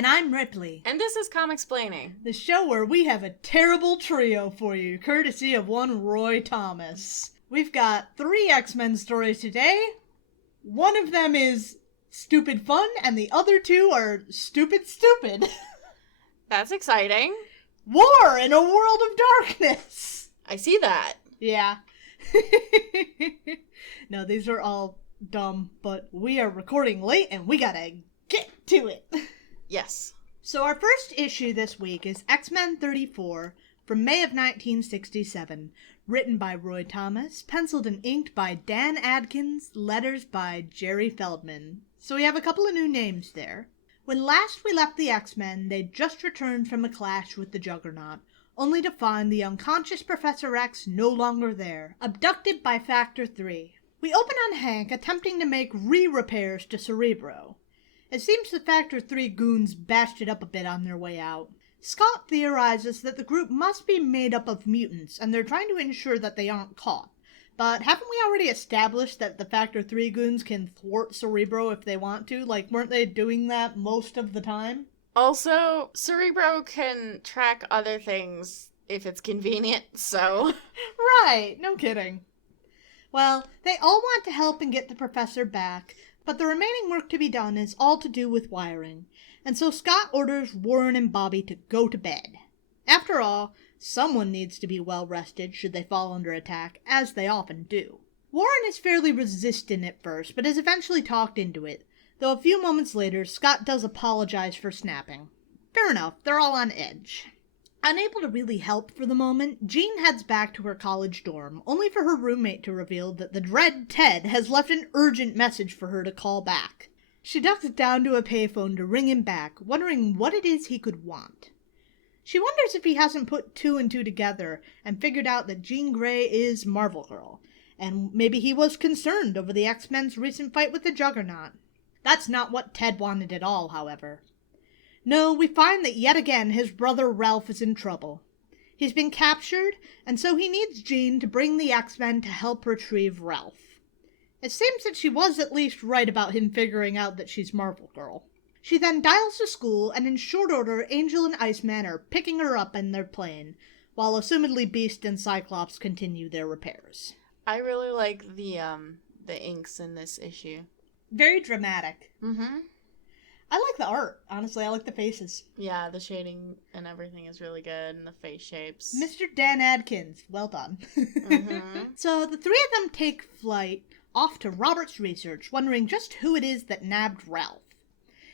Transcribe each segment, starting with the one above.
And I'm Ripley. And this is Comicsplaining, The show where we have a terrible trio for you, courtesy of one Roy Thomas. We've got 3 X-Men stories today. One of them is stupid fun, and the other 2 are stupid. That's exciting. War in a world of darkness. I see that. Yeah. No, these are all dumb, but we are recording late and we gotta get to it. Yes. So our first issue this week is X-Men 34 from May of 1967, written by Roy Thomas, penciled and inked by Dan Adkins, letters by Jerry Feldman. So we have a couple of new names there. When last we left the X-Men, they'd just returned from a clash with the Juggernaut, only to find the unconscious Professor X no longer there, abducted by Factor 3. We open on Hank attempting to make repairs to Cerebro. It seems the Factor 3 goons bashed it up a bit on their way out. Scott theorizes that the group must be made up of mutants, and they're trying to ensure that they aren't caught. But haven't we already established that the Factor 3 goons can thwart Cerebro if they want to? Like, weren't they doing that most of the time? Also, Cerebro can track other things if it's convenient, so... Right, no kidding. Well, they all want to help and get the professor back, but the remaining work to be done is all to do with wiring, and so Scott orders Warren and Bobby to go to bed. After all, someone needs to be well rested should they fall under attack, as they often do. Warren is fairly resistant at first, but is eventually talked into it, though a few moments later, Scott does apologize for snapping. Fair enough, they're all on edge. Unable to really help for the moment, Jean heads back to her college dorm, only for her roommate to reveal that the dread Ted has left an urgent message for her to call back. She ducks down to a payphone to ring him back, wondering what it is he could want. She wonders if he hasn't put 2 and 2 together and figured out that Jean Grey is Marvel Girl, and maybe he was concerned over the X-Men's recent fight with the Juggernaut. That's not what Ted wanted at all, however. No, we find that yet again his brother Ralph is in trouble. He's been captured, and so he needs Jean to bring the X-Men to help retrieve Ralph. It seems that she was at least right about him figuring out that she's Marvel Girl. She then dials the school, and in short order, Angel and Iceman are picking her up in their plane, while assumedly Beast and Cyclops continue their repairs. I really like the inks in this issue. Very dramatic. Mm-hmm. I like the art, honestly. I like the faces. Yeah, the shading and everything is really good, and the face shapes. Mr. Dan Adkins, well done. Mm-hmm. So the 3 of them take flight off to Robert's research, wondering just who it is that nabbed Ralph.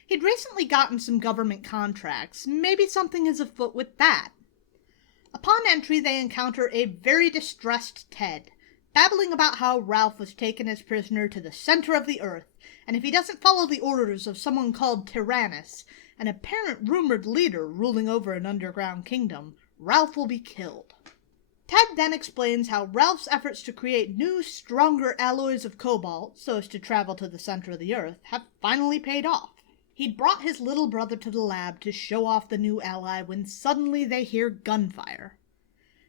He'd recently gotten some government contracts. Maybe something is afoot with that. Upon entry, they encounter a very distressed Ted, babbling about how Ralph was taken as prisoner to the center of the earth, and if he doesn't follow the orders of someone called Tyrannus, an apparent rumored leader ruling over an underground kingdom, Ralph will be killed. Ted then explains how Ralph's efforts to create new, stronger alloys of cobalt, so as to travel to the center of the earth, have finally paid off. He'd brought his little brother to the lab to show off the new ally when suddenly they hear gunfire.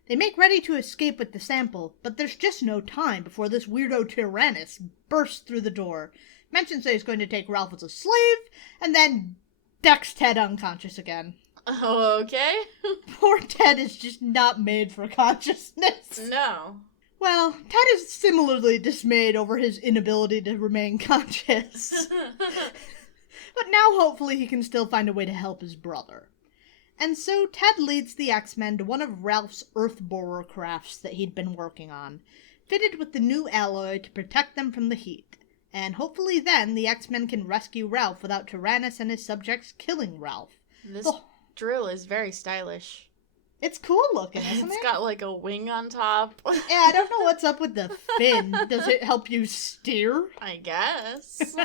They make ready to escape with the sample, but there's just no time before this weirdo Tyrannus bursts through the door, mentions that he's going to take Ralph as a slave, and then decks Ted unconscious again. Okay. Poor Ted is just not made for consciousness. No. Well, Ted is similarly dismayed over his inability to remain conscious. But now hopefully he can still find a way to help his brother. And so Ted leads the X-Men to one of Ralph's earth borer crafts that he'd been working on, fitted with the new alloy to protect them from the heat. And hopefully then the X-Men can rescue Ralph without Tyrannus and his subjects killing Ralph. This drill is very stylish. It's cool looking, isn't it? It's got like a wing on top. Yeah, I don't know what's up with the fin. Does it help you steer? I guess.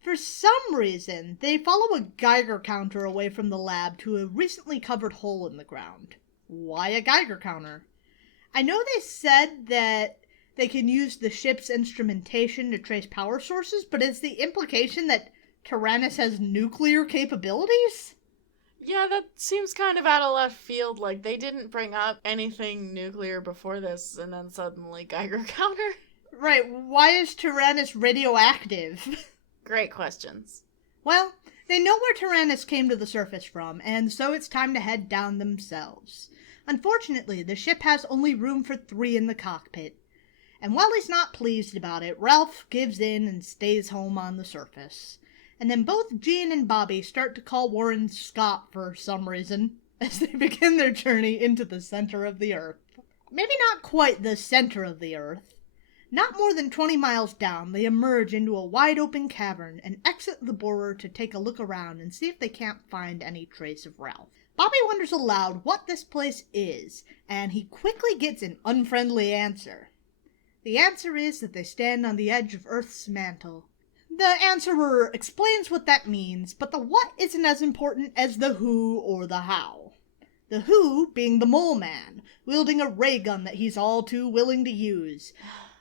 For some reason, they follow a Geiger counter away from the lab to a recently covered hole in the ground. Why a Geiger counter? I know they said that they can use the ship's instrumentation to trace power sources, but is the implication that Tyrannus has nuclear capabilities? Yeah, that seems kind of out of left field. Like, they didn't bring up anything nuclear before this, and then suddenly Geiger counter. Right, why is Tyrannus radioactive? Great questions. Well, they know where Tyrannus came to the surface from, and so it's time to head down themselves. Unfortunately, the ship has only room for 3 in the cockpit. And while he's not pleased about it, Ralph gives in and stays home on the surface. And then both Jean and Bobby start to call Warren Scott for some reason, as they begin their journey into the center of the Earth. Maybe not quite the center of the Earth. Not more than 20 miles down, they emerge into a wide-open cavern and exit the borer to take a look around and see if they can't find any trace of Ralph. Bobby wonders aloud what this place is, and he quickly gets an unfriendly answer. The answer is that they stand on the edge of Earth's mantle. The answerer explains what that means, but the what isn't as important as the who or the how. The who being the mole man, wielding a ray gun that he's all too willing to use.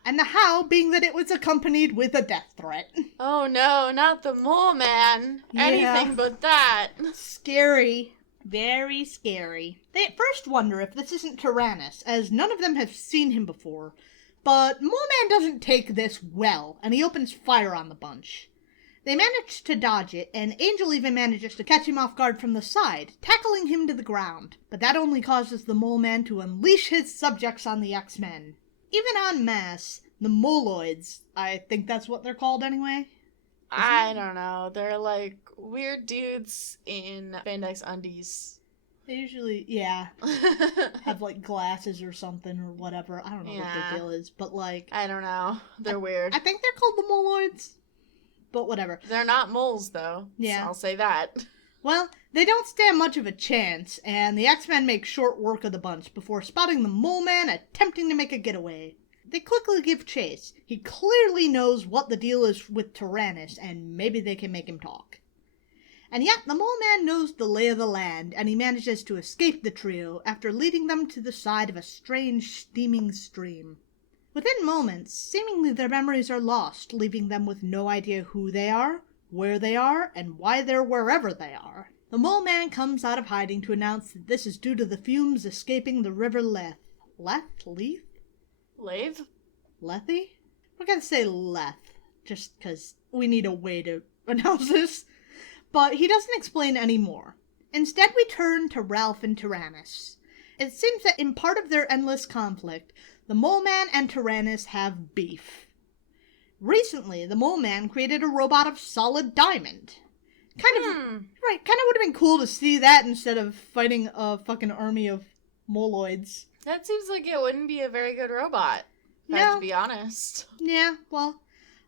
And the how being that it was accompanied with a death threat. Oh no, not the mole man. Yeah. Anything but that. Scary. Very scary. They at first wonder if this isn't Tyrannus, as none of them have seen him before. But Mole Man doesn't take this well, and he opens fire on the bunch. They manage to dodge it, and Angel even manages to catch him off guard from the side, tackling him to the ground. But that only causes the Mole Man to unleash his subjects on the X-Men. Even en masse, the Moloids, I think that's what they're called anyway. I don't know. They're like weird dudes in spandex undies. They usually, have like glasses or something or whatever. I don't know what their deal is, but like... I don't know. They're weird. I think they're called the Moloids, but whatever. They're not moles, though. Yeah. So I'll say that. Well, they don't stand much of a chance, and the X-Men make short work of the bunch before spotting the Mole Man attempting to make a getaway. They quickly give chase. He clearly knows what the deal is with Tyrannus, and maybe they can make him talk. And yet the Mole Man knows the lay of the land, and he manages to escape the trio after leading them to the side of a strange steaming stream. Within moments, seemingly their memories are lost, leaving them with no idea who they are, where they are, and why they're wherever they are. The Mole Man comes out of hiding to announce that this is due to the fumes escaping the river Lethe. Lethe? Lathe? Lethe? We're gonna say Lethe, just because we need a way to announce this. But he doesn't explain any more. Instead, we turn to Ralph and Tyrannus. It seems that in part of their endless conflict, the Mole Man and Tyrannus have beef. Recently, the Mole Man created a robot of solid diamond. Kind of would have been cool to see that instead of fighting a fucking army of moloids. That seems like it wouldn't be a very good robot, if I have to be honest. Yeah, well,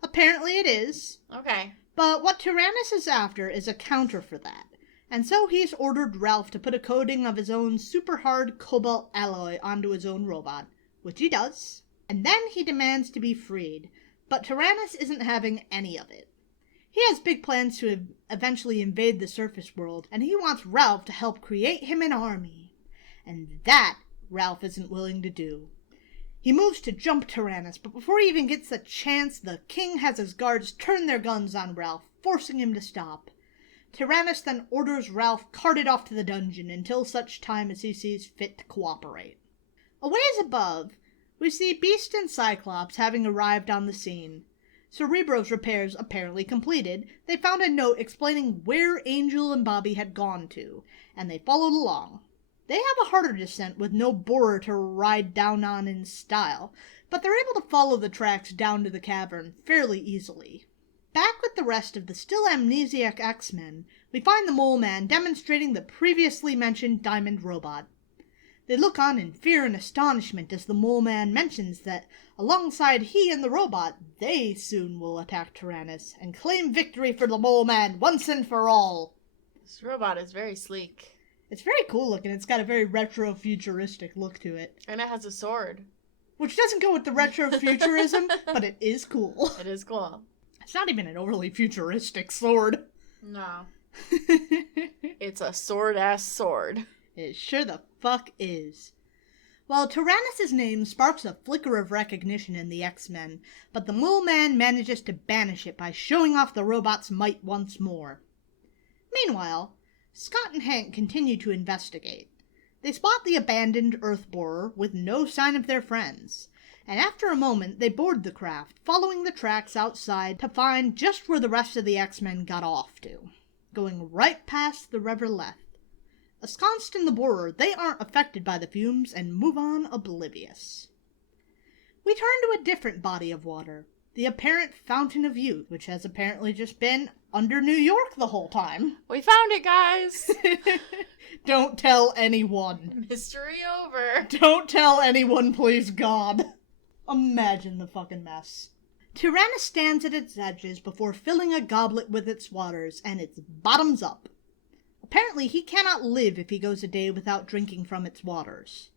apparently it is. Okay. But what Tyrannus is after is a counter for that. And so he's ordered Ralph to put a coating of his own super hard cobalt alloy onto his own robot, which he does. And then he demands to be freed, but Tyrannus isn't having any of it. He has big plans to eventually invade the surface world, and he wants Ralph to help create him an army. And that Ralph isn't willing to do. He moves to jump Tyrannus, but before he even gets a chance, the king has his guards turn their guns on Ralph, forcing him to stop. Tyrannus then orders Ralph carted off to the dungeon until such time as he sees fit to cooperate. A ways above, we see Beast and Cyclops having arrived on the scene. Cerebro's repairs apparently completed, they found a note explaining where Angel and Bobby had gone to, and they followed along. They have a harder descent with no borer to ride down on in style, but they're able to follow the tracks down to the cavern fairly easily. Back with the rest of the still amnesiac X-Men, we find the Mole Man demonstrating the previously mentioned diamond robot. They look on in fear and astonishment as the Mole Man mentions that, alongside he and the robot, they soon will attack Tyrannus and claim victory for the Mole Man once and for all. This robot is very sleek. It's very cool looking. It's got a very retro-futuristic look to it. And it has a sword. Which doesn't go with the retro-futurism, but it is cool. It is cool. It's not even an overly futuristic sword. No. It's a sword-ass sword. It sure the fuck is. Well, Tyrannus' name sparks a flicker of recognition in the X-Men, but the Mole Man manages to banish it by showing off the robot's might once more. Meanwhile, Scott and Hank continue to investigate. They spot the abandoned Earth borer with no sign of their friends, And after a moment, they board the craft, following the tracks outside to find just where the rest of the X-Men got off to, going right past the River Leth. Ensconced in the borer, they aren't affected by the fumes and move on oblivious. We turn to a different body of water, the apparent Fountain of Youth, which has apparently just been under New York the whole time. We found it, guys! Don't tell anyone. Mystery over. Don't tell anyone, please, God. Imagine the fucking mess. Tyrannus stands at its edges before filling a goblet with its waters, and it's bottoms up. Apparently, he cannot live if he goes a day without drinking from its waters.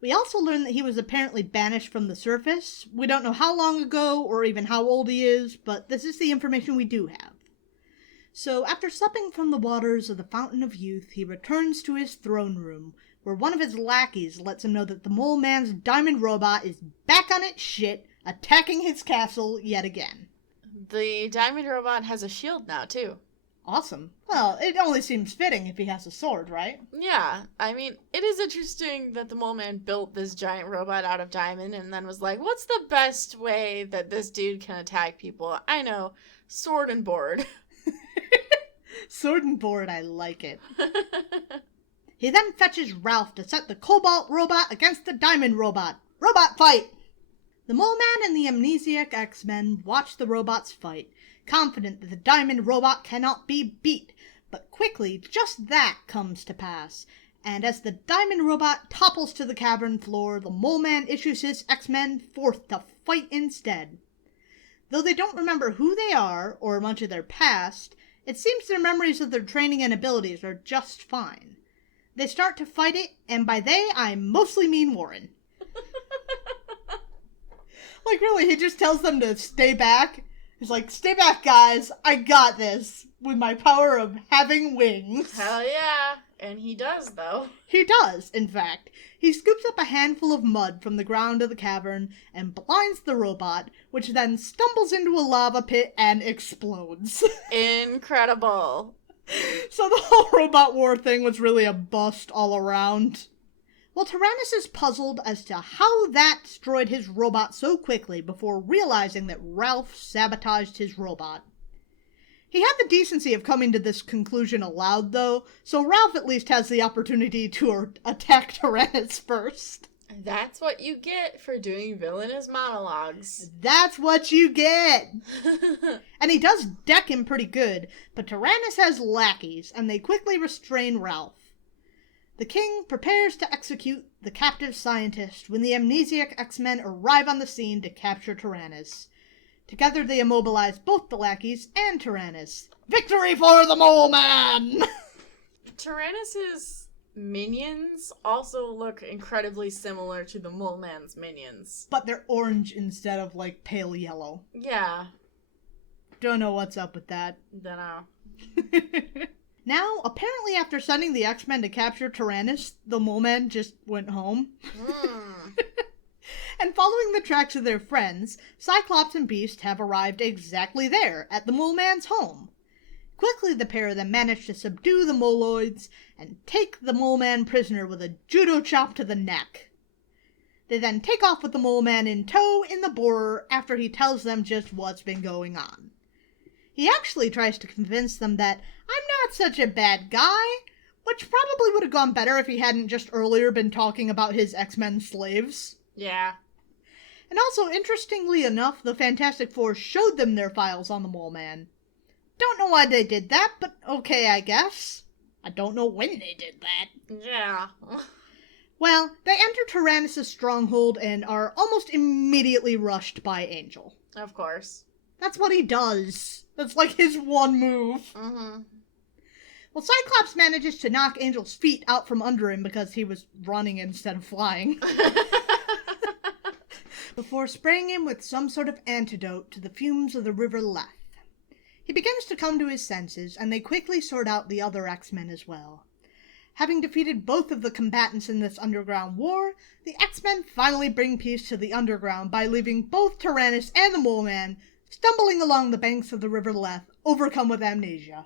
We also learn that he was apparently banished from the surface. We don't know how long ago or even how old he is, but this is the information we do have. So, after supping from the waters of the Fountain of Youth, he returns to his throne room, where one of his lackeys lets him know that the Mole Man's diamond robot is back on its shit, attacking his castle yet again. The diamond robot has a shield now, too. Awesome. Well, it only seems fitting if he has a sword, right? Yeah, I mean, it is interesting that the Mole Man built this giant robot out of diamond and then was like, what's the best way that this dude can attack people? I know, sword and board. Sword and board, I like it. He then fetches Ralph to set the Cobalt robot against the Diamond robot. Robot fight! The Mole Man and the Amnesiac X-Men watch the robots fight, confident that the Diamond robot cannot be beat, but quickly just that comes to pass, and as the Diamond robot topples to the cavern floor, the Mole Man issues his X-Men forth to fight instead. Though they don't remember who they are, or much of their past, it seems their memories of their training and abilities are just fine. They start to fight it, and by they, I mostly mean Warren. Like, really, he just tells them to stay back. He's like, stay back, guys. I got this. With my power of having wings. Hell yeah. And he does, though. He does, in fact. He scoops up a handful of mud from the ground of the cavern and blinds the robot, which then stumbles into a lava pit and explodes. Incredible. So the whole robot war thing was really a bust all around. Well, Tyrannus is puzzled as to how that destroyed his robot so quickly before realizing that Ralph sabotaged his robot. He had the decency of coming to this conclusion aloud, though, so Ralph at least has the opportunity to attack Tyrannus first. That's what you get for doing villainous monologues. That's what you get! And he does deck him pretty good, but Tyrannus has lackeys, and they quickly restrain Ralph. The king prepares to execute the captive scientist when the Amnesiac X-Men arrive on the scene to capture Tyrannus. Together they immobilize both the lackeys and Tyrannus. Victory for the Mole Man! Tyrannus's minions also look incredibly similar to the Mole Man's minions. But they're orange instead of, like, pale yellow. Yeah. Don't know what's up with that. Dunno. Now, apparently after sending the X-Men to capture Tyrannus, the Mole Man just went home. And following the tracks of their friends, Cyclops and Beast have arrived exactly there, at the Mole Man's home. Quickly the pair of them manage to subdue the Moloids and take the Mole Man prisoner with a judo chop to the neck. They then take off with the Mole Man in tow in the borer after he tells them just what's been going on. He actually tries to convince them that I'm not such a bad guy, which probably would have gone better if he hadn't just earlier been talking about his X-Men slaves. Yeah. And also, interestingly enough, the Fantastic Four showed them their files on the Mole Man. Don't know why they did that, but okay, I guess. I don't know when they did that. Yeah. Well, they enter Tyrannus' stronghold and are almost immediately rushed by Angel. Of course. That's what he does. That's like his one move. Mm-hmm. Well, Cyclops manages to knock Angel's feet out from under him because he was running instead of flying. Before spraying him with some sort of antidote to the fumes of the River Leth. He begins to come to his senses, and they quickly sort out the other X-Men as well. Having defeated both of the combatants in this underground war, the X-Men finally bring peace to the underground by leaving both Tyrannus and the Mole Man stumbling along the banks of the River Leth, overcome with amnesia.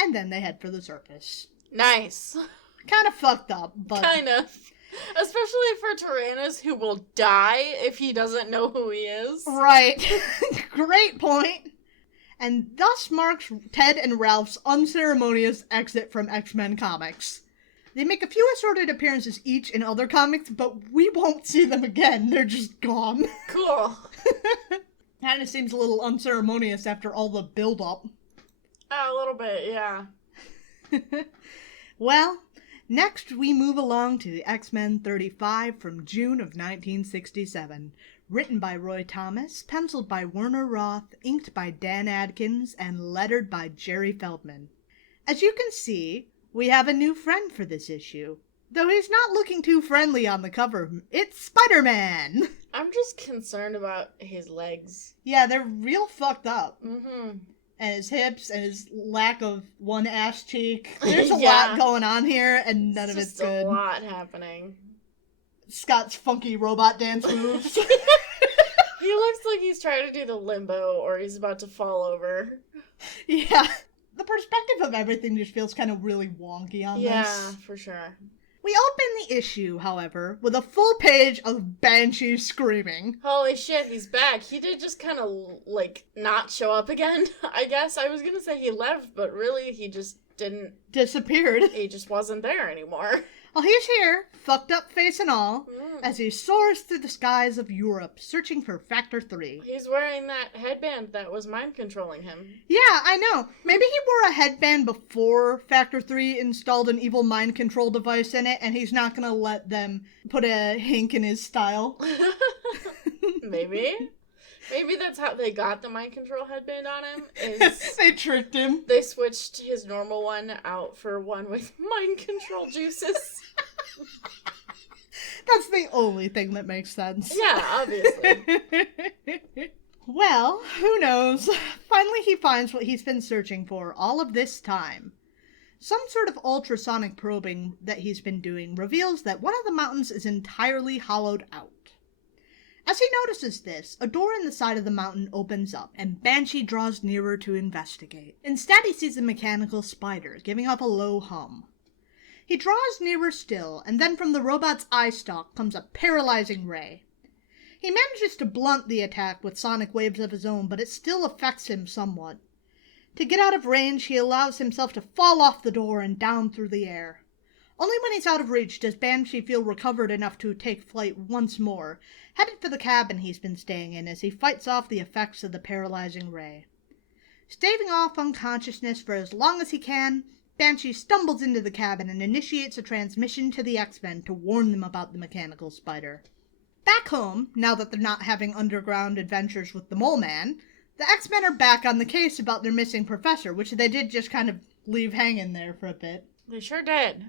And then they head for the surface. Nice. Kind of fucked up, but... Kind of. Especially for Tyrannus, who will die if he doesn't know who he is. Right. Great point. And thus marks Ted and Ralph's unceremonious exit from X-Men comics. They make a few assorted appearances each in other comics, but we won't see them again. They're just gone. Cool. Kind of seems a little unceremonious after all the build-up. A little bit, yeah. Well, next we move along to the X-Men 35 from June of 1967. Written by Roy Thomas, penciled by Werner Roth, inked by Dan Adkins, and lettered by Jerry Feldman. As you can see, we have a new friend for this issue. Though he's not looking too friendly on the cover. It's Spider-Man! I'm just concerned about his legs. Yeah, they're real fucked up. Mm-hmm. And his hips and his lack of one ass cheek. There's a Yeah. lot going on here, and none of it's Just good. a lot happening. Scott's funky robot dance moves. He looks like he's trying to do the limbo, or he's about to fall over. Yeah. The perspective of everything just feels kind of really wonky on Yeah, this. for sure. We open the issue, however, with a full page of Banshee screaming. Holy shit, he's back. He did just kind of, not show up again, I guess. I was gonna say he left, but really he just didn't. Disappeared. He just wasn't there anymore. Well, he's here, fucked up face and all, Mm. as he soars through the skies of Europe, searching for Factor 3. He's wearing that headband that was mind controlling him. Yeah, I know. Maybe he wore a headband before Factor 3 installed an evil mind control device in it, and he's not gonna let them put a hink in his style. Maybe. Maybe that's how they got the mind control headband on him, is They tricked him. they switched his normal one out for one with mind control juices. That's the only thing that makes sense. Yeah, obviously. Well, who knows? Finally he finds what he's been searching for all of this time. Some sort of ultrasonic probing that he's been doing reveals that one of the mountains is entirely hollowed out. As he notices this, a door in the side of the mountain opens up, and Banshee draws nearer to investigate. Instead, he sees a mechanical spider, giving up a low hum. He draws nearer still, and then from the robot's eye stalk comes a paralyzing ray. He manages to blunt the attack with sonic waves of his own, but it still affects him somewhat. To get out of range, he allows himself to fall off the door and down through the air. Only when he's out of reach does Banshee feel recovered enough to take flight once more, headed for the cabin he's been staying in as he fights off the effects of the paralyzing ray. Staving off unconsciousness for as long as he can, Banshee stumbles into the cabin and initiates a transmission to the X-Men to warn them about the mechanical spider. Back home, now that they're not having underground adventures with the Mole Man, the X-Men are back on the case about their missing professor, which they did just kind of leave hanging there for a bit. They sure did.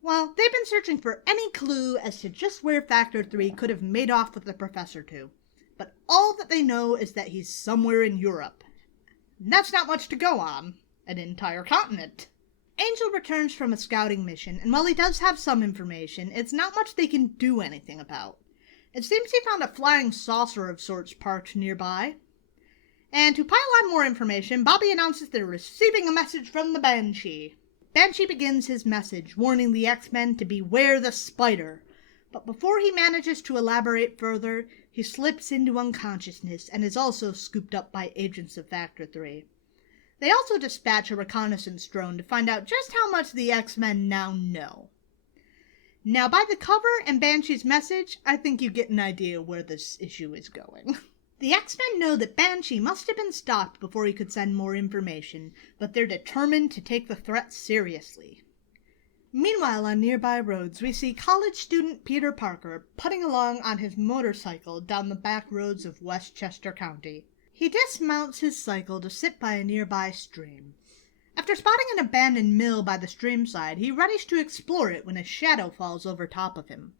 Well, they've been searching for any clue as to just where Factor 3 could have made off with the professor to. But all that they know is that he's somewhere in Europe. And that's not much to go on. An entire continent. Angel returns from a scouting mission, and while he does have some information, it's not much they can do anything about. It seems he found a flying saucer of sorts parked nearby. And to pile on more information, Bobby announces they're receiving a message from the Banshee. Banshee begins his message, warning the X-Men to beware the spider. But before he manages to elaborate further, he slips into unconsciousness and is also scooped up by agents of Factor 3. They also dispatch a reconnaissance drone to find out just how much the X-Men now know. Now, by the cover and Banshee's message, I think you get an idea where this issue is going. The X-Men know that Banshee must have been stopped before he could send more information, but they're determined to take the threat seriously. Meanwhile, on nearby roads, we see college student Peter Parker putting along on his motorcycle down the back roads of Westchester County. He dismounts his cycle to sit by a nearby stream. After spotting an abandoned mill by the streamside, he readies to explore it when a shadow falls over top of him.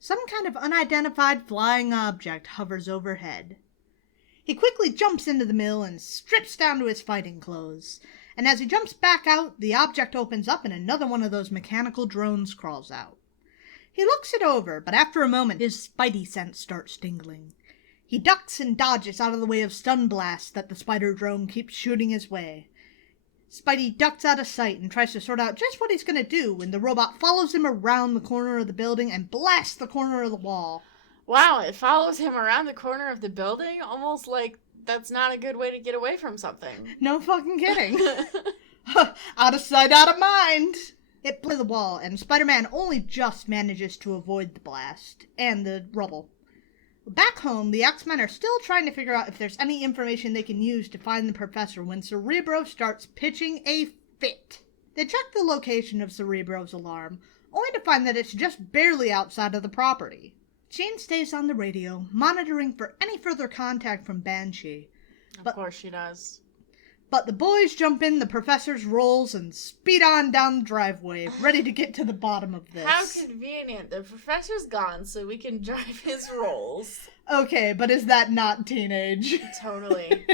Some kind of unidentified flying object hovers overhead. He quickly jumps into the mill and strips down to his fighting clothes. And as he jumps back out, the object opens up and another one of those mechanical drones crawls out. He looks it over, but after a moment, his spidey sense starts tingling. He ducks and dodges out of the way of stun blasts that the spider drone keeps shooting his way. Spidey ducks out of sight and tries to sort out just what he's gonna do when the robot follows him around the corner of the building and blasts the corner of the wall. Wow, it follows him around the corner of the building? Almost like that's not a good way to get away from something. No fucking kidding. Out of sight, out of mind. It blew the wall, and Spider-Man only just manages to avoid the blast and the rubble. Back home, the X-Men are still trying to figure out if there's any information they can use to find the Professor when Cerebro starts pitching a fit. They check the location of Cerebro's alarm, only to find that it's just barely outside of the property. Jean stays on the radio, monitoring for any further contact from Banshee. Of course she does. But the boys jump in the Professor's rolls and speed on down the driveway, ready to get to the bottom of this. How convenient. The Professor's gone, so we can drive his rolls. Okay, but is that not teenage? Totally.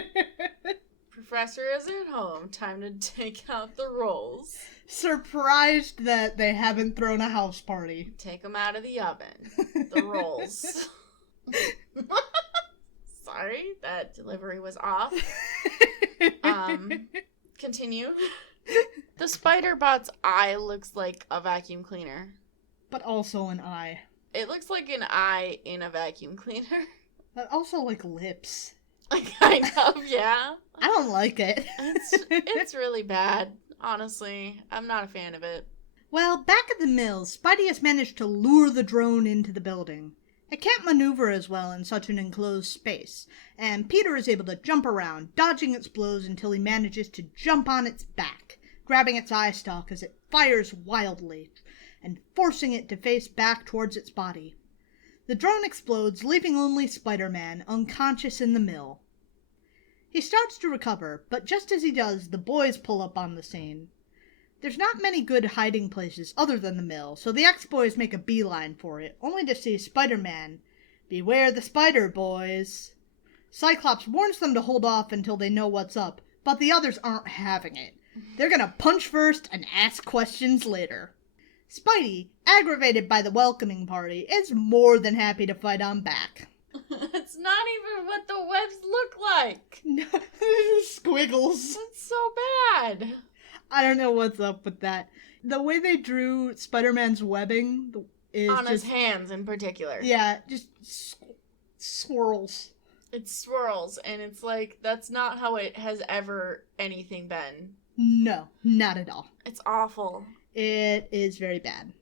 Professor is at home. Time to take out the rolls. Surprised that they haven't thrown a house party. Take them out of the oven. The rolls. Sorry, that delivery was off. Continue. The spider bot's eye looks like a vacuum cleaner. But also an eye. It looks like an eye in a vacuum cleaner. But also like lips. Kind of, yeah. I don't like it. It's really bad, honestly. I'm not a fan of it. Well, back at the mills, Spidey has managed to lure the drone into the building. It can't maneuver as well in such an enclosed space, and Peter is able to jump around, dodging its blows until he manages to jump on its back, grabbing its eye stalk as it fires wildly, and forcing it to face back towards its body. The drone explodes, leaving only Spider-Man unconscious in the mill. He starts to recover, but just as he does, the boys pull up on the scene. There's not many good hiding places other than the mill, so the X-Boys make a beeline for it, only to see Spider-Man. Beware the spider, boys. Cyclops warns them to hold off until they know what's up, but the others aren't having it. They're gonna punch first and ask questions later. Spidey, aggravated by the welcoming party, is more than happy to fight on back. It's not even what the webs look like. No, squiggles. It's so bad. I don't know what's up with that. The way they drew Spider-Man's webbing is on his hands in particular. Yeah, just swirls. It swirls, and it's like, that's not how it has ever anything been. No, not at all. It's awful. It is very bad.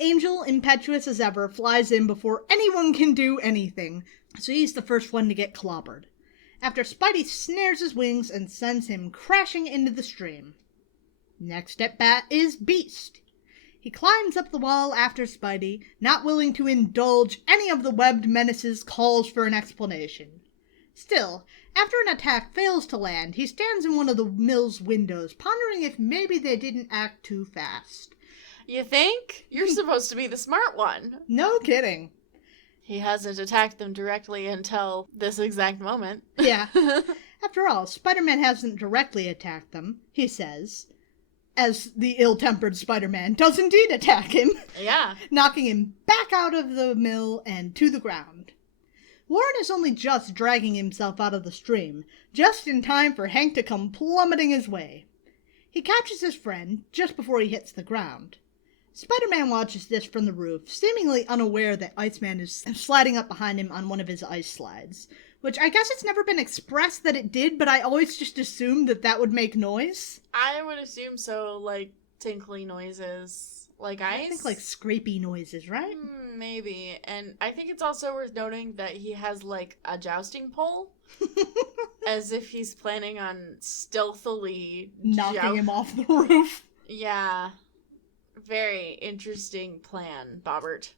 Angel, impetuous as ever, flies in before anyone can do anything, so he's the first one to get clobbered. After Spidey snares his wings and sends him crashing into the stream. Next at bat is Beast. He climbs up the wall after Spidey, not willing to indulge any of the webbed menace's calls for an explanation. Still, after an attack fails to land, he stands in one of the mill's windows, pondering if maybe they didn't act too fast. You think? You're supposed to be the smart one. No kidding. He hasn't attacked them directly until this exact moment. Yeah. After all, Spider-Man hasn't directly attacked them, he says, as the ill-tempered Spider-Man does indeed attack him. Yeah. Knocking him back out of the mill and to the ground. Warren is only just dragging himself out of the stream, just in time for Hank to come plummeting his way. He catches his friend just before he hits the ground. Spider-Man watches this from the roof, seemingly unaware that Iceman is sliding up behind him on one of his ice slides, which I guess it's never been expressed that it did, but I always just assumed that that would make noise. I would assume so, like tinkly noises, like ice. I think like scrapey noises, right? Maybe. And I think it's also worth noting that he has like a jousting pole, as if he's planning on stealthily knocking him off the roof. Yeah. Very interesting plan, Bobbert.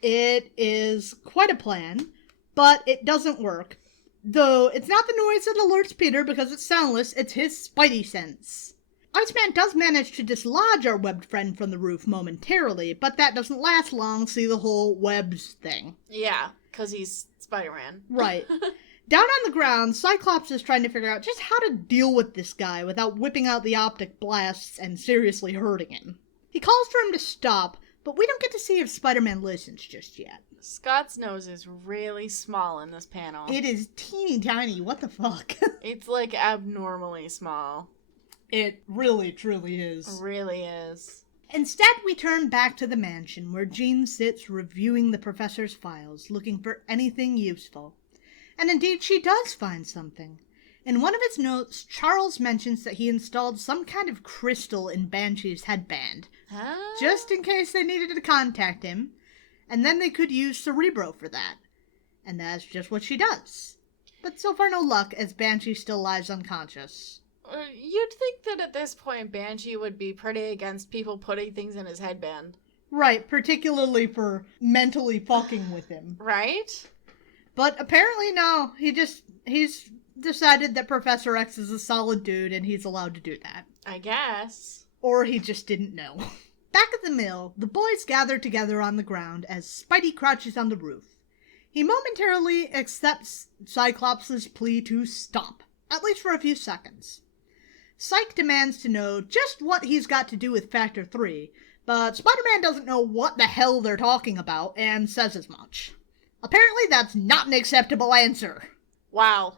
It is quite a plan, but it doesn't work. Though it's not the noise that alerts Peter because it's soundless, it's his spidey sense. Iceman does manage to dislodge our webbed friend from the roof momentarily, but that doesn't last long, see the whole webs thing. Yeah, because he's Spider-Man. Right. Down on the ground, Cyclops is trying to figure out just how to deal with this guy without whipping out the optic blasts and seriously hurting him. He calls for him to stop, but we don't get to see if Spider-Man listens just yet. Scott's nose is really small in this panel. It is teeny tiny, what the fuck? It's like abnormally small. It really, truly is. Really is. Instead, we turn back to the mansion where Jean sits reviewing the professor's files, looking for anything useful. And indeed, she does find something. In one of his notes, Charles mentions that he installed some kind of crystal in Banshee's headband, just in case they needed to contact him, and then they could use Cerebro for that. And that's just what she does. But so far no luck, as Banshee still lies unconscious. You'd think that at this point Banshee would be pretty against people putting things in his headband. Right, particularly for mentally fucking with him. Right? But apparently no, he's decided that Professor X is a solid dude and he's allowed to do that. I guess. Or he just didn't know. Back at the mill, the boys gather together on the ground as Spidey crouches on the roof. He momentarily accepts Cyclops' plea to stop, at least for a few seconds. Psyche demands to know just what he's got to do with Factor 3, but Spider-Man doesn't know what the hell they're talking about and says as much. Apparently that's not an acceptable answer. Wow.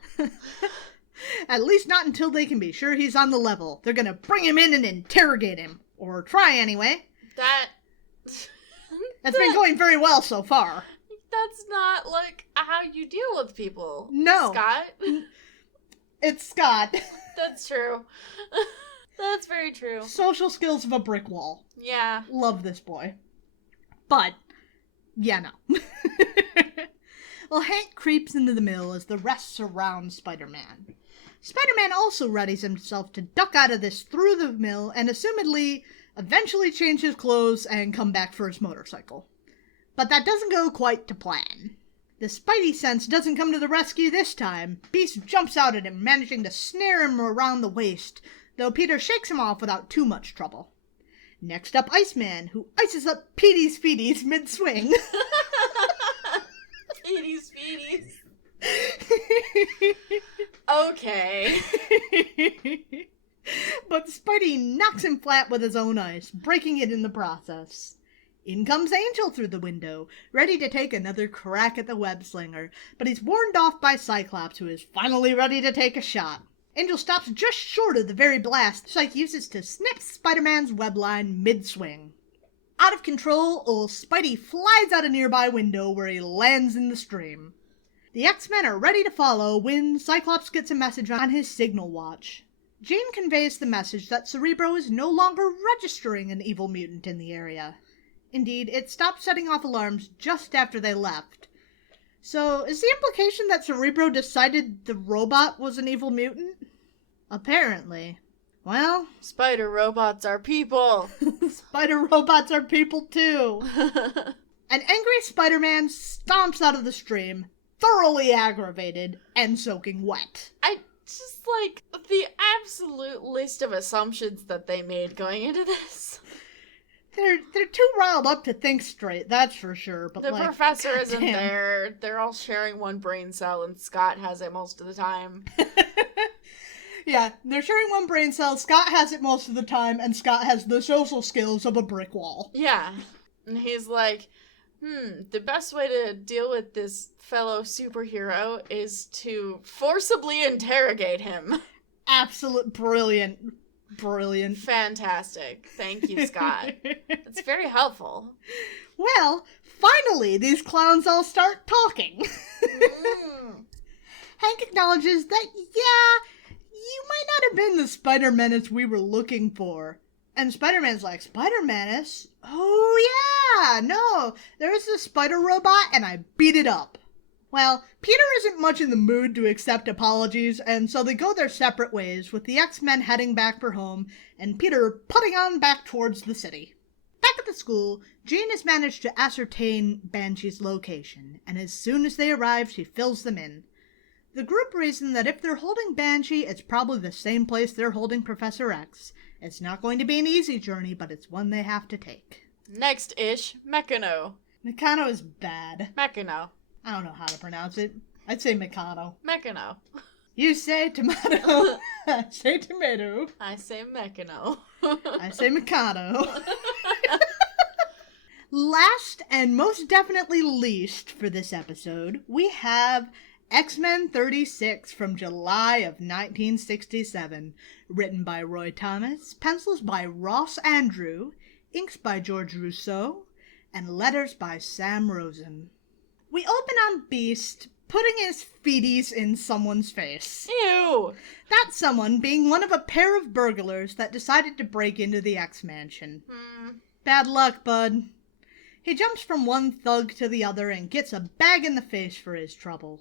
At least not until they can be sure he's on the level. They're gonna bring him in and interrogate him. Or try anyway. That's been going very well so far. That's not, like, how you deal with people. No. Scott? It's Scott. That's true. That's very true. Social skills of a brick wall. Yeah. Love this boy. But, yeah, no. Well, Hank creeps into the mill as the rest surround Spider-Man. Spider-Man also readies himself to duck out of this through the mill and assumedly eventually change his clothes and come back for his motorcycle. But that doesn't go quite to plan. The Spidey sense doesn't come to the rescue this time. Beast jumps out at him, managing to snare him around the waist, though Peter shakes him off without too much trouble. Next up, Iceman, who ices up Petey's Feeties mid-swing. Petey's Feeties. Okay. But Spidey knocks him flat with his own ice, breaking it in the process. In comes Angel through the window, ready to take another crack at the web-slinger, but he's warned off by Cyclops, who is finally ready to take a shot. Angel stops just short of the very blast Psyche uses to snip Spider-Man's web line mid-swing. Out of control, old Spidey flies out a nearby window where he lands in the stream. The X-Men are ready to follow when Cyclops gets a message on his signal watch. Jean conveys the message that Cerebro is no longer registering an evil mutant in the area. Indeed, it stopped setting off alarms just after they left. So, is the implication that Cerebro decided the robot was an evil mutant? Apparently. Well, Spider robots are people. spider robots are people too. An angry Spider-Man stomps out of the stream, thoroughly aggravated and soaking wet. I just like the absolute list of assumptions that they made going into this. They're too riled up to think straight, that's for sure. But the like, professor God isn't damn. there. They're all sharing one brain cell, and Scott has it most of the time. Yeah, they're sharing one brain cell. Scott has it most of the time, and Scott has the social skills of a brick wall. Yeah. And he's like, the best way to deal with this fellow superhero is to forcibly interrogate him. Absolute brilliant. Brilliant. Fantastic. Thank you, Scott. It's very helpful. Well, finally, these clowns all start talking. Hank acknowledges that, yeah, you might not have been the Spider-Menace we were looking for. And Spider-Man's like, Spider-Menace? Oh, yeah, no, there's this spider robot and I beat it up. Well, Peter isn't much in the mood to accept apologies, and so they go their separate ways, with the X-Men heading back for home, and Peter putting on back towards the city. Back at the school, Jean has managed to ascertain Banshee's location, and as soon as they arrive, she fills them in. The group reason that if they're holding Banshee, it's probably the same place they're holding Professor X. It's not going to be an easy journey, but it's one they have to take. Next-ish, Meccano. Meccano is bad. Meccano. I don't know how to pronounce it. I'd say Meccano. Meccano. You say tomato. I say tomato. I say Meccano. I say Meccano. Last and most definitely least for this episode, we have X-Men 36 from July of 1967, written by Roy Thomas, pencils by Ross Andrew, inks by George Rousseau, and letters by Sam Rosen. We open on Beast putting his feeties in someone's face. Ew! That someone being one of a pair of burglars that decided to break into the X-Mansion. Bad luck, bud. He jumps from one thug to the other and gets a bag in the face for his trouble.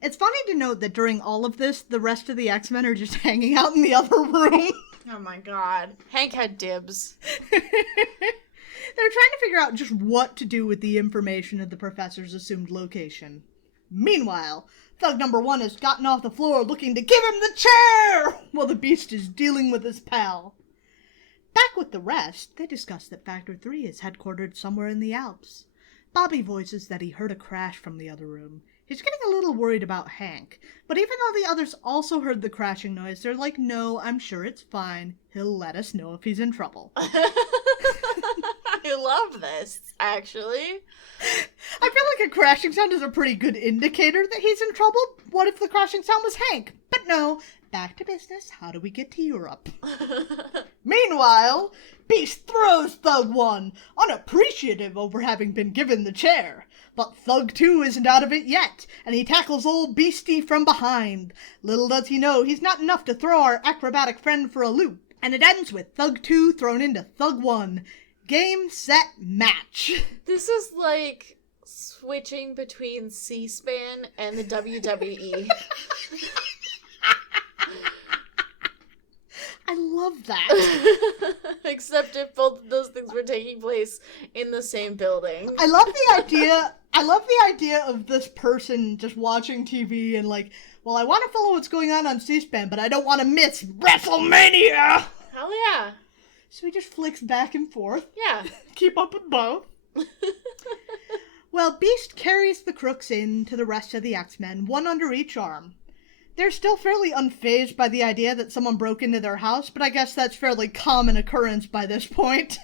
It's funny to note that during all of this, the rest of the X-Men are just hanging out in the other room. Oh my god. Hank had dibs. They're trying to figure out just what to do with the information of the professor's assumed location. Meanwhile, thug number 1 has gotten off the floor looking to give him the chair, while the Beast is dealing with his pal. Back with the rest, they discuss that Factor 3 is headquartered somewhere in the Alps. Bobby voices that he heard a crash from the other room. He's getting a little worried about Hank, but even though the others also heard the crashing noise, they're like, no, I'm sure it's fine. He'll let us know if he's in trouble. I love this, actually. I feel like a crashing sound is a pretty good indicator that he's in trouble. What if the crashing sound was Hank? But no, back to business. How do we get to Europe? Meanwhile, Beast throws Thug 1, unappreciative over having been given the chair. But Thug 2 isn't out of it yet, and he tackles old Beastie from behind. Little does he know he's not enough to throw our acrobatic friend for a loop. And it ends with Thug 2 thrown into Thug 1. Game, set, match. This is like switching between C-SPAN and the WWE. I love that. Except if both of those things were taking place in the same building. I love the idea of this person just watching TV and like, well, I want to follow what's going on C-SPAN, but I don't want to miss WrestleMania! Hell yeah. So he just flicks back and forth. Yeah. Keep up with both. Well, Beast carries the crooks in to the rest of the X-Men, one under each arm. They're still fairly unfazed by the idea that someone broke into their house, but I guess that's fairly common occurrence by this point.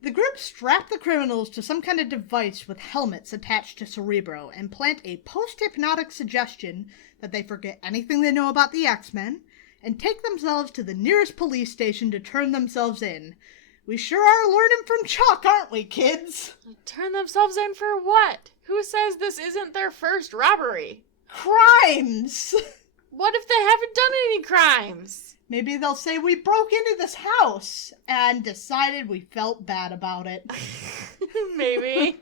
The group strap the criminals to some kind of device with helmets attached to Cerebro and plant a post-hypnotic suggestion that they forget anything they know about the X-Men and take themselves to the nearest police station to turn themselves in. We sure are learning from Chuck, aren't we, kids? Turn themselves in for what? Who says this isn't their first robbery? Crimes! What if they haven't done any crimes? Maybe they'll say we broke into this house and decided we felt bad about it. Maybe.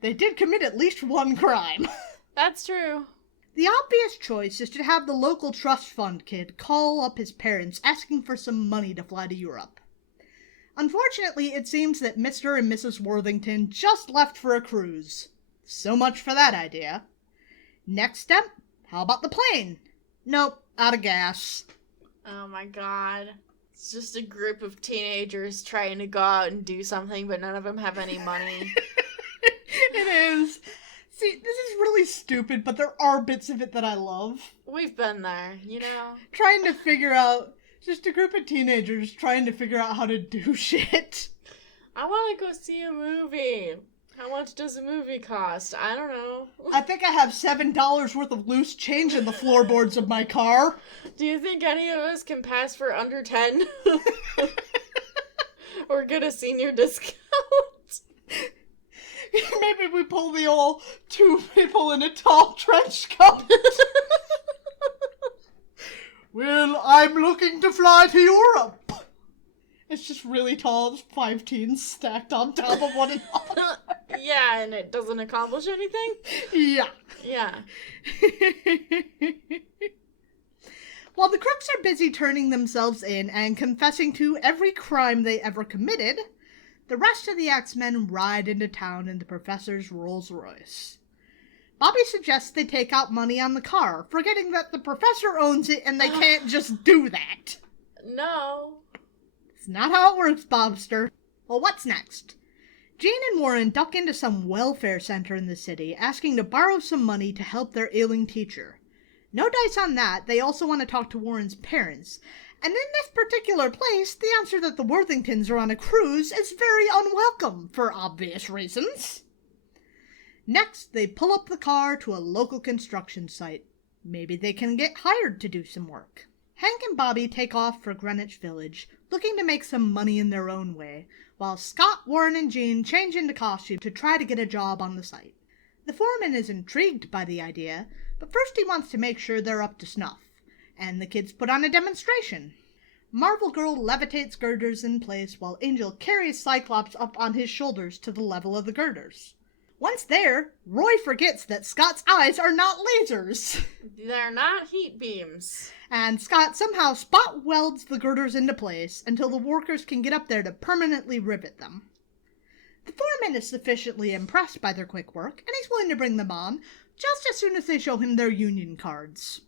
They did commit at least one crime. That's true. The obvious choice is to have the local trust fund kid call up his parents asking for some money to fly to Europe. Unfortunately, it seems that Mr. and Mrs. Worthington just left for a cruise. So much for that idea. Next step, how about the plane? Nope, out of gas. Oh my god. It's just a group of teenagers trying to go out and do something, but none of them have any money. It is. See, this is really stupid, but there are bits of it that I love. We've been there, you know? Trying to figure out, just a group of teenagers trying to figure out how to do shit. I want to go see a movie. How much does a movie cost? I don't know. I think I have $7 worth of loose change in the floorboards of my car. Do you think any of us can pass for under 10? Or get a senior discount? Maybe we pull the old 2 people in a tall trench coat. Well, I'm looking to fly to Europe. It's just really tall. It's 5 teens stacked on top of one another. Yeah, and it doesn't accomplish anything? Yeah. Yeah. While the crooks are busy turning themselves in and confessing to every crime they ever committed, the rest of the X-Men ride into town in the professor's Rolls Royce. Bobby suggests they take out money on the car, forgetting that the professor owns it and they can't just do that. No. It's not how it works, Bobster. Well, what's next? Jean and Warren duck into some welfare center in the city, asking to borrow some money to help their ailing teacher. No dice on that, they also want to talk to Warren's parents. And in this particular place, the answer that the Worthingtons are on a cruise is very unwelcome, for obvious reasons. Next, they pull up the car to a local construction site. Maybe they can get hired to do some work. Hank and Bobby take off for Greenwich Village, looking to make some money in their own way, while Scott, Warren, and Jean change into costume to try to get a job on the site. The foreman is intrigued by the idea, but first he wants to make sure they're up to snuff, and the kids put on a demonstration. Marvel Girl levitates girders in place while Angel carries Cyclops up on his shoulders to the level of the girders. Once there, Roy forgets that Scott's eyes are not lasers. They're not heat beams. And Scott somehow spot welds the girders into place until the workers can get up there to permanently rivet them. The foreman is sufficiently impressed by their quick work, and he's willing to bring them on just as soon as they show him their union cards.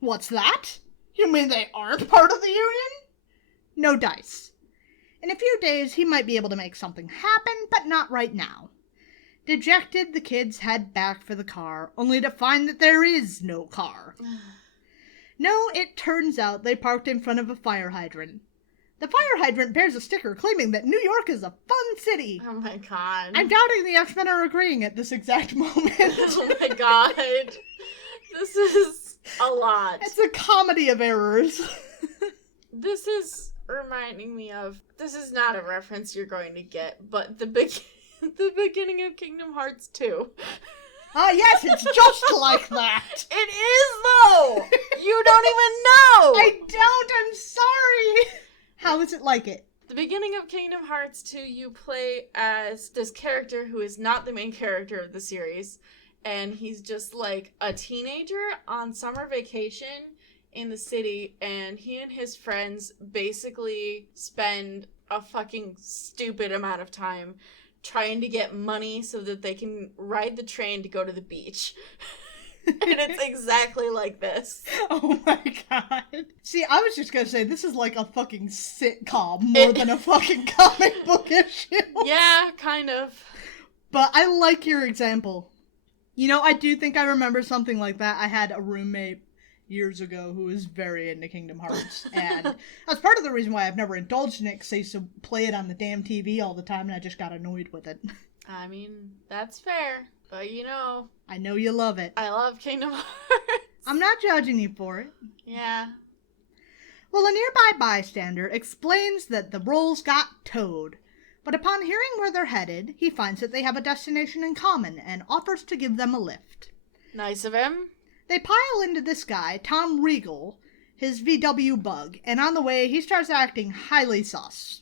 What's that? You mean they aren't part of the union? No dice. In a few days, he might be able to make something happen, but not right now. Dejected, the kids head back for the car, only to find that there is no car. No, it turns out they parked in front of a fire hydrant. The fire hydrant bears a sticker claiming that New York is a fun city. Oh my god. I'm doubting the X-Men are agreeing at this exact moment. Oh my god. This is a lot. It's a comedy of errors. This is reminding me of, this is not a reference you're going to get, but the beginning of Kingdom Hearts 2. Yes, it's just like that. It is, though! You don't even know! I don't, I'm sorry. How is it like it? The beginning of Kingdom Hearts 2, you play as this character who is not the main character of the series, and he's just like a teenager on summer vacation in the city, and he and his friends basically spend a fucking stupid amount of time trying to get money so that they can ride the train to go to the beach. And it's exactly like this. Oh my god. See, I was just gonna say, this is like a fucking sitcom more than a fucking comic book issue. Yeah, kind of. But I like your example. You know, I do think I remember something like that. I had a roommate years ago who was very into Kingdom Hearts, and that's part of the reason why I've never indulged in it, because I used to play it on the damn TV all the time, and I just got annoyed with it. I mean, that's fair, but you know... I know you love it. I love Kingdom Hearts. I'm not judging you for it. Yeah. Well, a nearby bystander explains that the rolls got towed, but upon hearing where they're headed, he finds that they have a destination in common and offers to give them a lift. Nice of him. They pile into this guy, Tom Regal, his VW bug, and on the way, he starts acting highly sus.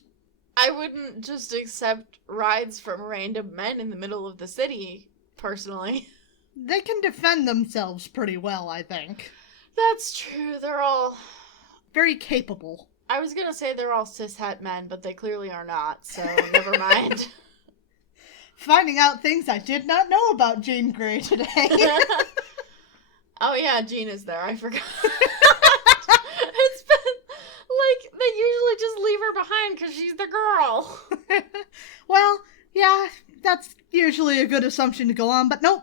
I wouldn't just accept rides from random men in the middle of the city, personally. They can defend themselves pretty well, I think. That's true, they're all... very capable. I was gonna say they're all cishet men, but they clearly are not, so never mind. Finding out things I did not know about Jean Grey today. Oh yeah, Jean is there. I forgot. It's been like they usually just leave her behind because she's the girl. Well, yeah, that's usually a good assumption to go on, but nope.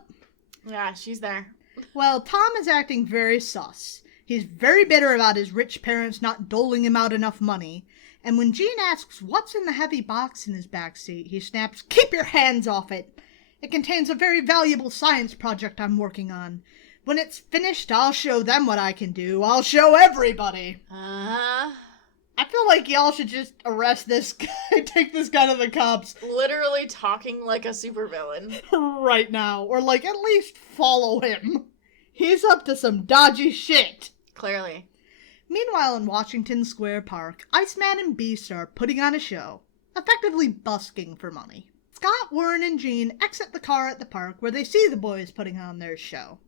Yeah, she's there. Well, Tom is acting very sus. He's very bitter about his rich parents not doling him out enough money. And when Jean asks what's in the heavy box in his backseat, he snaps, "Keep your hands off it! It contains a very valuable science project I'm working on. When it's finished, I'll show them what I can do. I'll show everybody." Uh-huh. I feel like y'all should just arrest this guy, take this guy to the cops. Literally talking like a supervillain. Right now. Or, like, at least follow him. He's up to some dodgy shit. Clearly. Meanwhile, in Washington Square Park, Iceman and Beast are putting on a show, effectively busking for money. Scott, Warren, and Jean exit the car at the park where they see the boys putting on their show.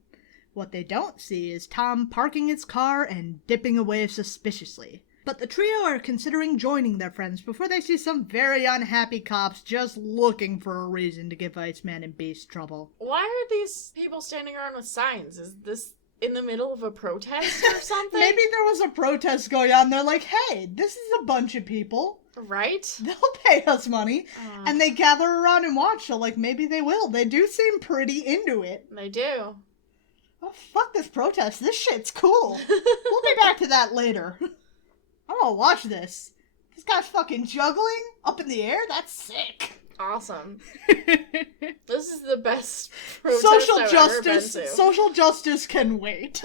What they don't see is Tom parking his car and dipping away suspiciously. But the trio are considering joining their friends before they see some very unhappy cops just looking for a reason to give Iceman and Beast trouble. Why are these people standing around with signs? Is this in the middle of a protest or something? Maybe there was a protest going on. They're like, hey, this is a bunch of people. Right? They'll pay us money. And they gather around and watch, so like maybe they will. They do seem pretty into it. They do. Oh, fuck this protest. This shit's cool. We'll be back to that later. I wanna watch this. This guy's fucking juggling up in the air? That's sick. Awesome. This is the best protest I've ever been to. Social justice can wait.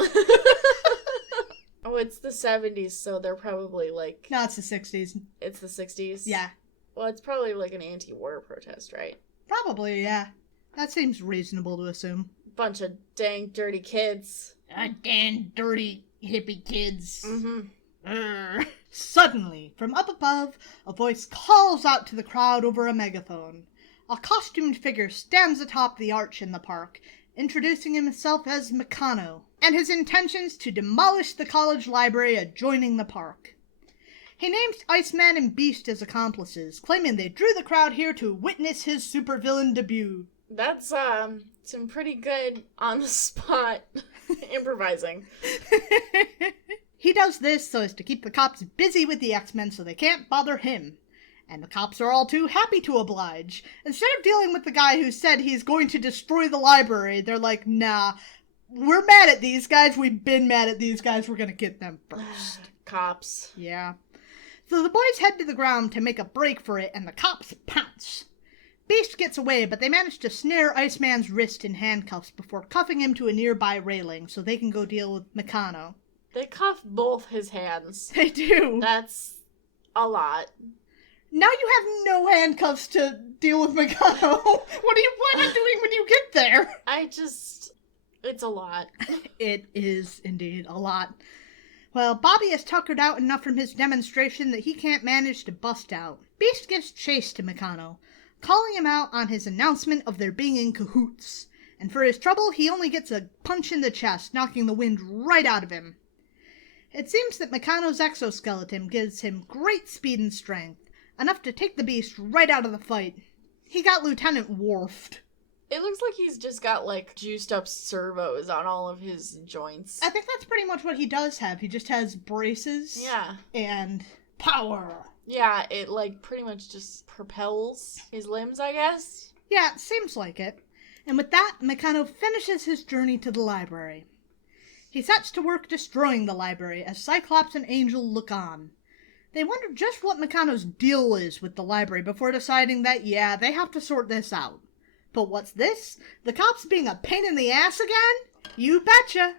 Oh, it's the 70s, so they're probably like... No, it's the 60s. It's the 60s? Yeah. Well, it's probably like an anti-war protest, right? Probably, yeah. That seems reasonable to assume. Bunch of dang dirty kids. Dang dirty hippie kids. Mm-hmm. Suddenly, from up above, a voice calls out to the crowd over a megaphone. A costumed figure stands atop the arch in the park, introducing himself as Meccano, and his intentions to demolish the college library adjoining the park. He names Iceman and Beast as accomplices, claiming they drew the crowd here to witness his supervillain debut. That's, some pretty good on-the-spot improvising. He does this so as to keep the cops busy with the X-Men so they can't bother him. And the cops are all too happy to oblige. Instead of dealing with the guy who said he's going to destroy the library, they're like, nah, we're mad at these guys, we've been mad at these guys, we're gonna get them first. Cops. Yeah. So the boys head to the ground to make a break for it, and the cops pounce. Beast gets away, but they manage to snare Iceman's wrist in handcuffs before cuffing him to a nearby railing so they can go deal with Meccano. They cuff both his hands. They do. That's a lot. Now you have no handcuffs to deal with Meccano. What do you plan on doing when you get there? It's a lot. It is indeed a lot. Well, Bobby has tuckered out enough from his demonstration that he can't manage to bust out. Beast gives chase to Meccano, calling him out on his announcement of their being in cahoots. And for his trouble, he only gets a punch in the chest, knocking the wind right out of him. It seems that Meccano's exoskeleton gives him great speed and strength, enough to take the Beast right out of the fight. He got Lieutenant Worfed. It looks like he's just got, like, juiced up servos on all of his joints. I think that's pretty much what he does have. He just has braces. Yeah. And power. Yeah, it, like, pretty much just propels his limbs, I guess. Yeah, it seems like it. And with that, Meccano finishes his journey to the library. He sets to work destroying the library as Cyclops and Angel look on. They wonder just what Meccano's deal is with the library before deciding that, yeah, they have to sort this out. But what's this? The cops being a pain in the ass again? You betcha!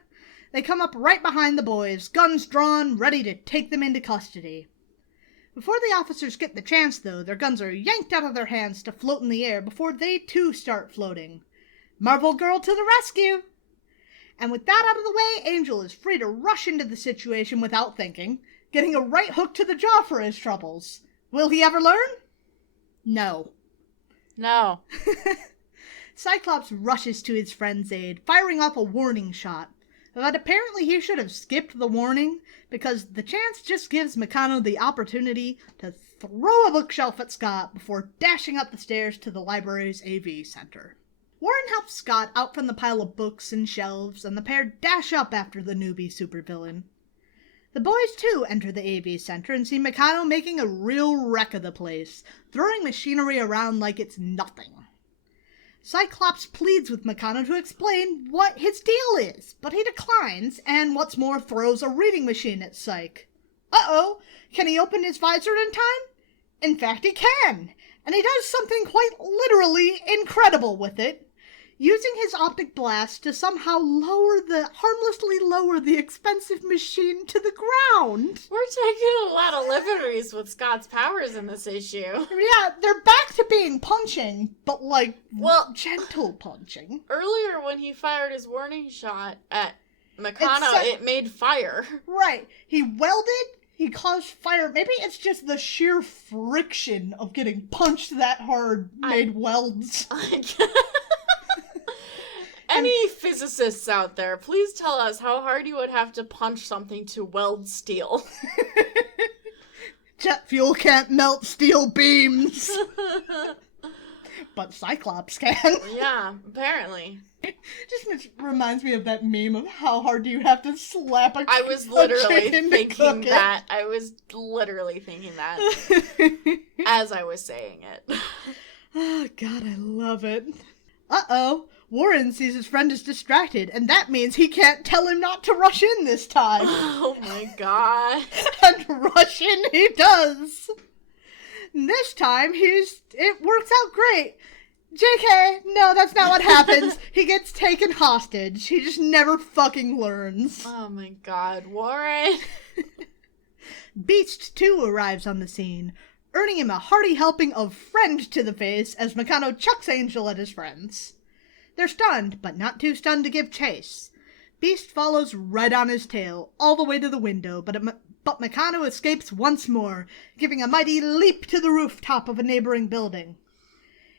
They come up right behind the boys, guns drawn, ready to take them into custody. Before the officers get the chance, though, their guns are yanked out of their hands to float in the air before they too start floating. Marvel Girl to the rescue! And with that out of the way, Angel is free to rush into the situation without thinking, getting a right hook to the jaw for his troubles. Will he ever learn? No. No. Cyclops rushes to his friend's aid, firing off a warning shot. But apparently he should have skipped the warning, because the chance just gives Meccano the opportunity to throw a bookshelf at Scott before dashing up the stairs to the library's AV center. Warren helps Scott out from the pile of books and shelves, and the pair dash up after the newbie supervillain. The boys, too, enter the AV center and see Meccano making a real wreck of the place, throwing machinery around like it's nothing. Cyclops pleads with Meccano to explain what his deal is, but he declines, and what's more, throws a reading machine at Psych. Uh-oh, can he open his visor in time? In fact, he can, and he does something quite literally incredible with it, using his optic blast to somehow harmlessly lower the expensive machine to the ground. We're taking a lot of liberties with Scott's powers in this issue. Yeah, they're back to being punching, but gentle punching. Earlier when he fired his warning shot at Meccano, it made fire. Right. He welded, he caused fire. Maybe it's just the sheer friction of getting punched that hard made welds. Any physicists out there, please tell us how hard you would have to punch something to weld steel. Jet fuel can't melt steel beams. But Cyclops can. Yeah, apparently. Just reminds me of that meme of how hard do you have to slap a I was literally thinking that. I was literally thinking that as I was saying it. Oh, God, I love it. Uh-oh. Warren sees his friend is distracted, and that means he can't tell him not to rush in this time. Oh my god. And rush in he does. And this time, it works out great. JK, no, that's not what happens. He gets taken hostage. He just never fucking learns. Oh my god, Warren. Beast, too, arrives on the scene, earning him a hearty helping of friend to the face as Meccano chucks Angel at his friends. They're stunned, but not too stunned to give chase. Beast follows right on his tail, all the way to the window, but Meccano escapes once more, giving a mighty leap to the rooftop of a neighboring building.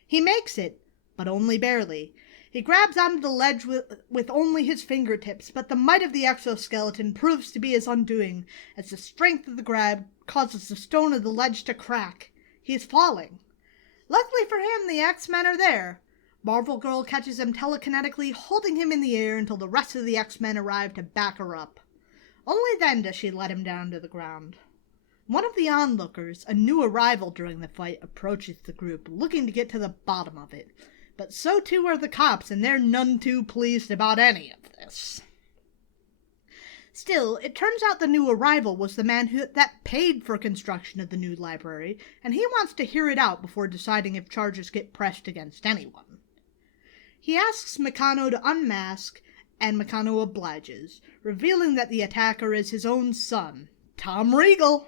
He makes it, but only barely. He grabs onto the ledge with only his fingertips, but the might of the exoskeleton proves to be his undoing, as the strength of the grab causes the stone of the ledge to crack. He is falling. Luckily for him, the X-Men are there. Marvel Girl catches him telekinetically, holding him in the air until the rest of the X-Men arrive to back her up. Only then does she let him down to the ground. One of the onlookers, a new arrival during the fight, approaches the group, looking to get to the bottom of it. But so too are the cops, and they're none too pleased about any of this. Still, it turns out the new arrival was the man that paid for construction of the new library, and he wants to hear it out before deciding if charges get pressed against anyone. He asks Meccano to unmask, and Meccano obliges, revealing that the attacker is his own son, Tom Riegel.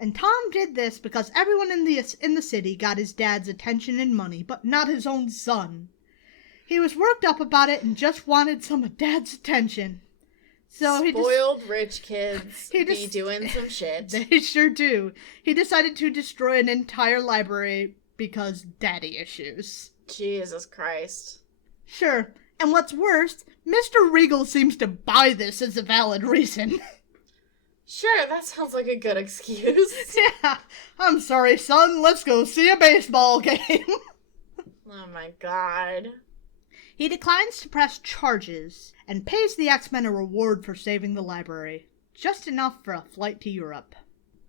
And Tom did this because everyone in the city got his dad's attention and money, but not his own son. He was worked up about it and just wanted some of Dad's attention. So Spoiled rich kids be doing some shit. They sure do. He decided to destroy an entire library because daddy issues. Jesus Christ. Sure, and what's worse, Mr. Regal seems to buy this as a valid reason. Sure, that sounds like a good excuse. Yeah, I'm sorry, son, let's go see a baseball game. Oh my god. He declines to press charges, and pays the X-Men a reward for saving the library. Just enough for a flight to Europe.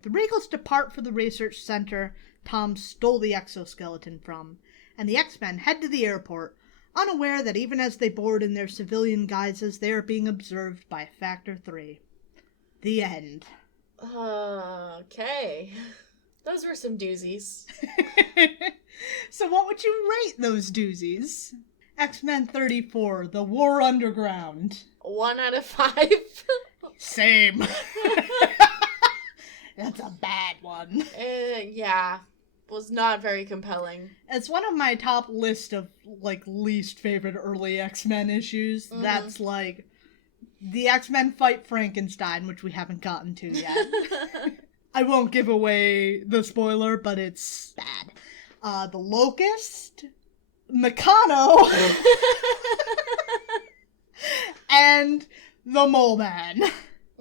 The Regals depart for the research center Tom stole the exoskeleton from, and the X-Men head to the airport, unaware that even as they board in their civilian guises, they are being observed by Factor 3. The end. Okay. Those were some doozies. So what would you rate those doozies? X-Men 34, The War Underground. 1 out of 5. Same. That's a bad one. Yeah. Was not very compelling. It's one of my top list of, least favorite early X-Men issues. Mm. That's, the X-Men fight Frankenstein, which we haven't gotten to yet. I won't give away the spoiler, but it's bad. The Locust, Meccano, and the Mole Man.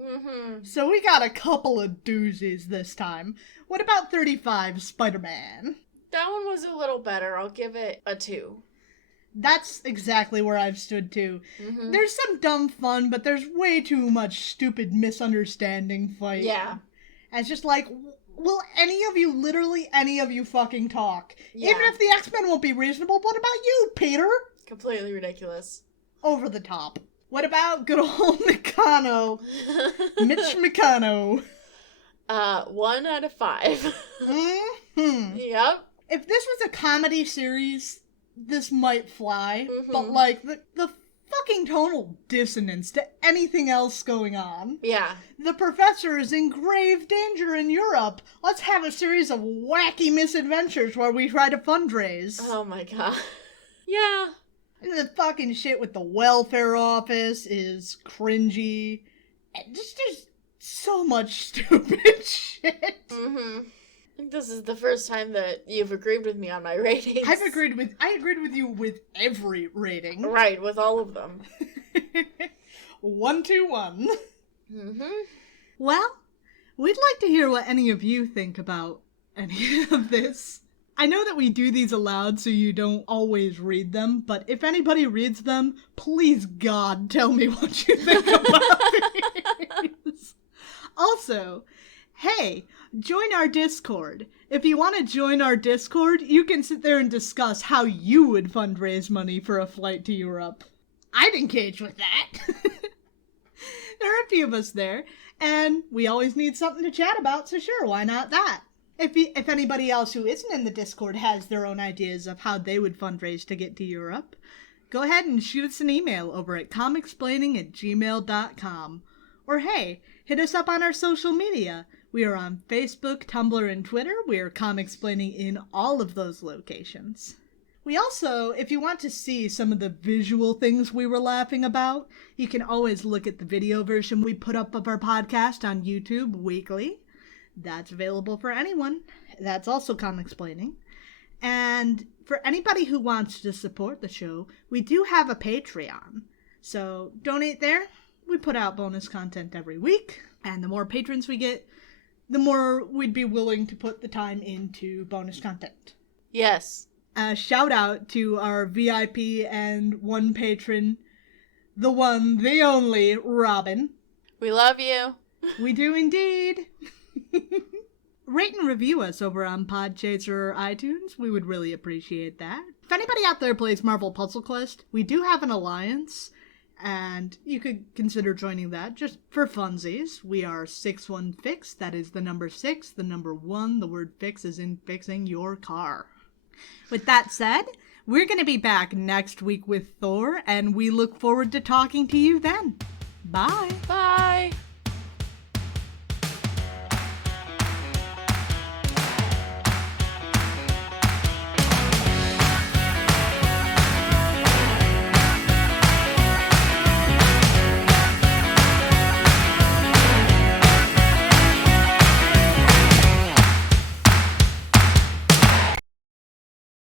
Mm-hmm. So we got a couple of doozies this time. What about 35, Spider-Man? That one was a little better. I'll give it a 2. That's exactly where I've stood too. Mm-hmm. There's some dumb fun, but there's way too much stupid misunderstanding fight. Yeah. And it's just will literally any of you fucking talk? Yeah. Even if the X-Men won't be reasonable, what about you, Peter? Completely ridiculous. Over the top. What about good old Meccano? Mitch Meccano. 1 out of 5. Mm-hmm. Yep. If this was a comedy series, this might fly, but the fucking tonal dissonance to anything else going on. Yeah. The professor is in grave danger in Europe. Let's have a series of wacky misadventures where we try to fundraise. Oh my god. Yeah. And the fucking shit with the welfare office is cringy. And just there's so much stupid shit. Mm-hmm. I think this is the first time that you've agreed with me on my ratings. I agreed with you with every rating. Right, with all of them. 1 to 1. Mm-hmm. Well, we'd like to hear what any of you think about any of this. I know that we do these aloud so you don't always read them, but if anybody reads them, please God tell me what you think about these. Also, hey, join our Discord. If you want to join our Discord, you can sit there and discuss how you would fundraise money for a flight to Europe. I'd engage with that. There are a few of us there, and we always need something to chat about, so sure, why not that? If anybody else who isn't in the Discord has their own ideas of how they would fundraise to get to Europe, go ahead and shoot us an email over at comicsplaining@gmail.com. Or hey, hit us up on our social media. We are on Facebook, Tumblr, and Twitter. We are Comicsplaining in all of those locations. We also, if you want to see some of the visual things we were laughing about, you can always look at the video version we put up of our podcast on YouTube weekly. That's available for anyone. That's also Comicsplaining. And for anybody who wants to support the show, we do have a Patreon. So donate there. We put out bonus content every week. And the more patrons we get, the more we'd be willing to put the time into bonus content. Yes. A shout out to our VIP and one patron, the one, the only, Robin. We love you. We do indeed. Rate and review us over on Podchaser or iTunes. We would really appreciate that. If anybody out there plays Marvel Puzzle Quest, we do have an alliance, and you could consider joining that just for funsies. We are 61Fix. That is the number 6, the number 1. The word fix is in fixing your car. With that said, we're going to be back next week with Thor, and we look forward to talking to you then. Bye. Bye.